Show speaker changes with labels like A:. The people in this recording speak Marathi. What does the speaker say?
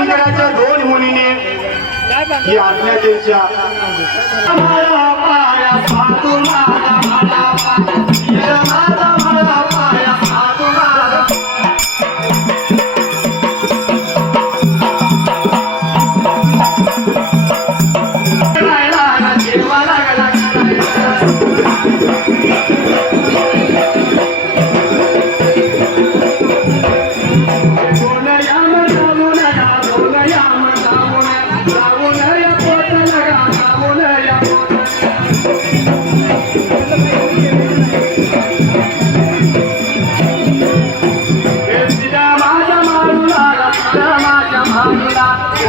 A: शंकराच्या दोन मुलीने ही आज्ञा त्यांच्या.